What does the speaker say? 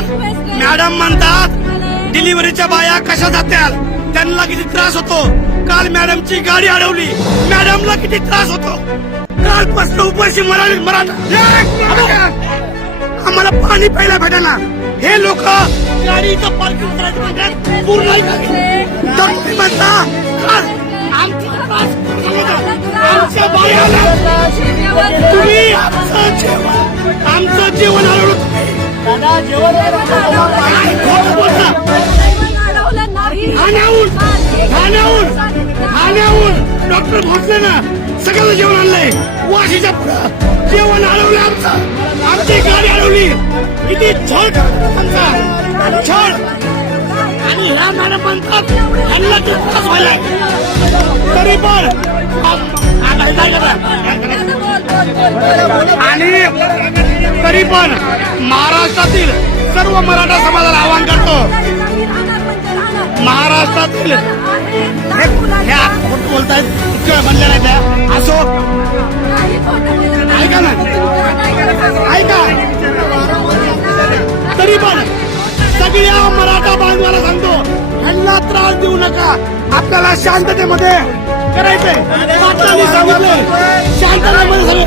म्हणतात मॅडम म्हणतात डिलिव्हरीच्या बाया कशा जात्याल? त्यांना किती त्रास होतो. काल मॅडमची गाडी अडवली. मॅडमला किती त्रास होतो. कालपासून उपाशी मराठी मराठा. आम्हाला पाणी प्यायला भेटायला हे लोक गाडी पार्किंग करायचं म्हणतात. पूर्ण म्हणता. ठाण्याहून ठाण्याहून ठाण्याहून डॉक्टर भोसले ना सगळं जेवण आणलंय वाशीच्या जेवण अडवलं आमचं आमची गाडी अडवली किती छळ आमचा छळ आणि ह्या मॅडम म्हणतात ह्यांना ते त्रास व्हायला तरी पण आणि तरी पण महाराष्ट्रातील सर्व मराठा समाजाला आवाहन करतो. महाराष्ट्रातील हे बोलतायत? इतकं म्हणले नाही त्या. असो. ऐका ना. ऐका. तरी पण सगळ्या मराठा बांधवाला सांगतो ह्यांना त्रास देऊ नका. आपल्याला शांततेमध्ये करायचंय. पाटलांनी शांततेमध्ये